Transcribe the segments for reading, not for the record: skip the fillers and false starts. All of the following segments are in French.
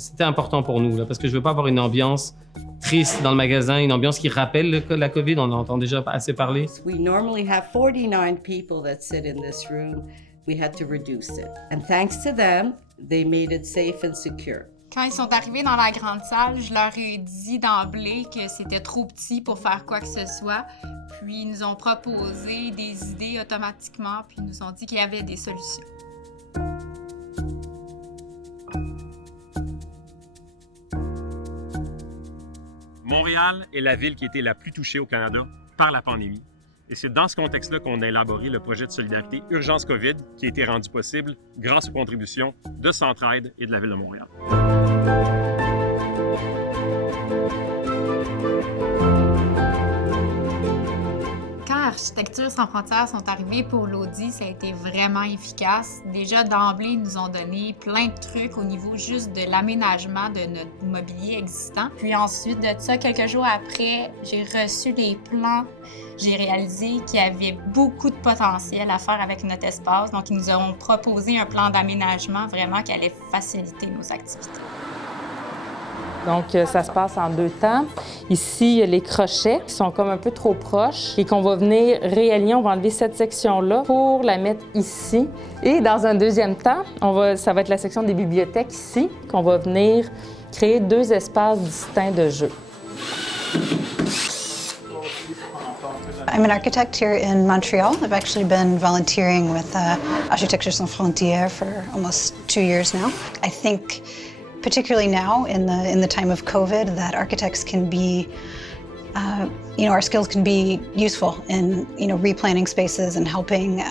C'était important pour nous, là, parce que je veux pas avoir une ambiance triste dans le magasin, une ambiance qui rappelle la COVID. On en entend déjà assez parler. We normally have 49 people that sit in this room. We had to reduce it. And thanks to them, they made it safe and secure. Quand ils sont arrivés dans la grande salle, je leur ai dit d'emblée que c'était trop petit pour faire quoi que ce soit. Puis ils nous ont proposé des idées automatiquement, puis ils nous ont dit qu'il y avait des solutions. Montréal est la ville qui a été la plus touchée au Canada par la pandémie. Et c'est dans ce contexte-là qu'on a élaboré le projet de solidarité Urgence COVID qui a été rendu possible grâce aux contributions de Centraide et de la Ville de Montréal. Quand Architecture sans frontières sont arrivés pour l'Audi, ça a été vraiment efficace. Déjà d'emblée, ils nous ont donné plein de trucs au niveau juste de l'aménagement de notre mobilier existant. Puis ensuite de ça, quelques jours après, j'ai reçu les plans. J'ai réalisé qu'il y avait beaucoup de potentiel à faire avec notre espace. Donc, ils nous ont proposé un plan d'aménagement vraiment qui allait faciliter nos activités. Donc, ça se passe en 2 temps. Ici, il y a les crochets qui sont comme un peu trop proches et qu'on va venir réaligner. On va enlever cette section-là pour la mettre ici. Et dans un deuxième temps, ça va être la section des bibliothèques ici, qu'on va venir créer 2 espaces distincts de jeu. I'm an architect here in Montreal. I've actually been volunteering with Architecture Sans Frontières for almost 2 years now. I think particularly now in the time of COVID that architects can be, our skills can be useful in, replanning spaces and helping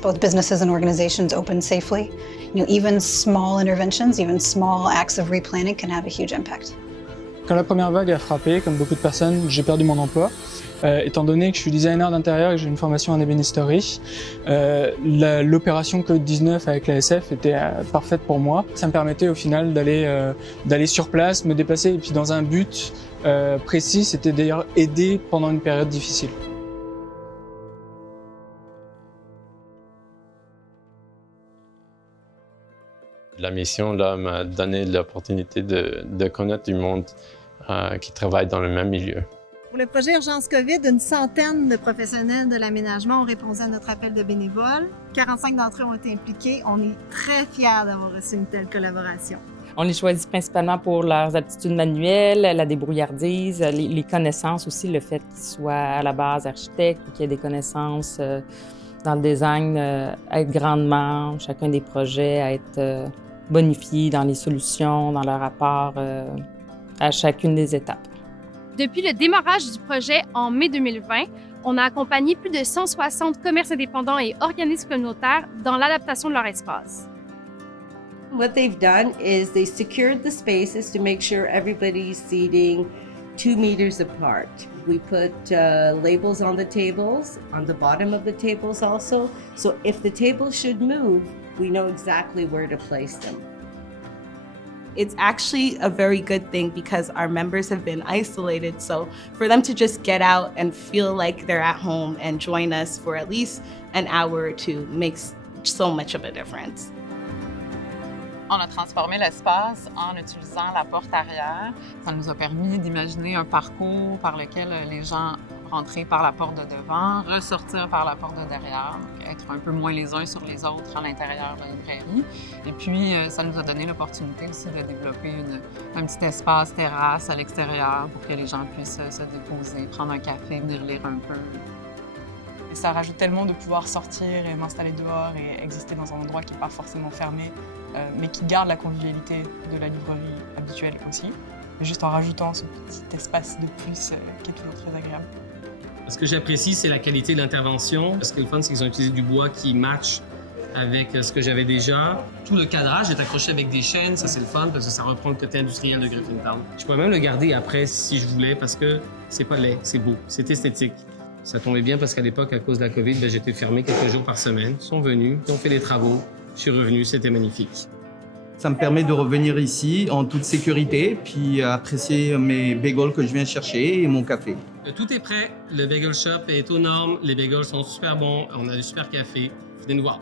both businesses and organizations open safely. Even small interventions, even small acts of replanning can have a huge impact. Quand la première vague a frappé, comme beaucoup de personnes, j'ai perdu mon emploi. Étant donné que je suis designer d'intérieur et que j'ai une formation en ébénisterie, l'opération COVID-19 avec l'ASF était parfaite pour moi. Ça me permettait au final d'aller sur place, me déplacer et puis dans un but précis, c'était d'ailleurs aider pendant une période difficile. La mission là m'a donné l'opportunité de connaître du monde qui travaille dans le même milieu. Pour le projet Urgence COVID, une centaine de professionnels de l'aménagement ont répondu à notre appel de bénévoles. 45 d'entre eux ont été impliqués. On est très fiers d'avoir reçu une telle collaboration. On les choisit principalement pour leurs aptitudes manuelles, la débrouillardise, les connaissances aussi, le fait qu'ils soient à la base architectes ou qu'ils aient des connaissances dans le design, à être grandement, chacun des projets, à être bonifiés dans les solutions, dans leur rapport à chacune des étapes. Depuis le démarrage du projet en mai 2020, on a accompagné plus de 160 commerces indépendants et organismes communautaires dans l'adaptation de leur espace. What they've done is they secured the spaces to make sure everybody's seating 2 meters apart. We put labels on the tables, on the bottom of the tables also, so if the tables should move, we know exactly where to place them. It's actually a very good thing because our members have been isolated, so for them to just get out and feel like they're at home and join us for at least an hour or two makes so much of a difference. On a transformé l'espace en utilisant la porte arrière. Ça nous a permis d'imaginer un parcours par lequel les gens rentraient par la porte de devant, ressortir par la porte de derrière, donc être un peu moins les uns sur les autres à l'intérieur de la librairie. Et puis, ça nous a donné l'opportunité aussi de développer un petit espace terrasse à l'extérieur pour que les gens puissent se déposer, prendre un café, venir lire un peu. Et ça rajoute tellement de pouvoir sortir et m'installer dehors et exister dans un endroit qui n'est pas forcément fermé, mais qui garde la convivialité de la librairie habituelle aussi, juste en rajoutant ce petit espace de plus qui est toujours très agréable. Ce que j'apprécie, c'est la qualité de l'intervention. Ce qui est le fun, c'est qu'ils ont utilisé du bois qui match avec ce que j'avais déjà. Tout le cadrage est accroché avec des chaînes, ça c'est le fun parce que ça reprend le côté industriel de Griffintown. Je pourrais même le garder après si je voulais parce que c'est pas laid, c'est beau, c'est esthétique. Ça tombait bien parce qu'à l'époque, à cause de la COVID, j'étais fermé quelques jours par semaine. Ils sont venus, ils ont fait des travaux. Je suis revenu, c'était magnifique. Ça me permet de revenir ici en toute sécurité, puis apprécier mes bagels que je viens chercher et mon café. Tout est prêt, le bagel shop est aux normes, les bagels sont super bons, on a du super café. Venez nous voir.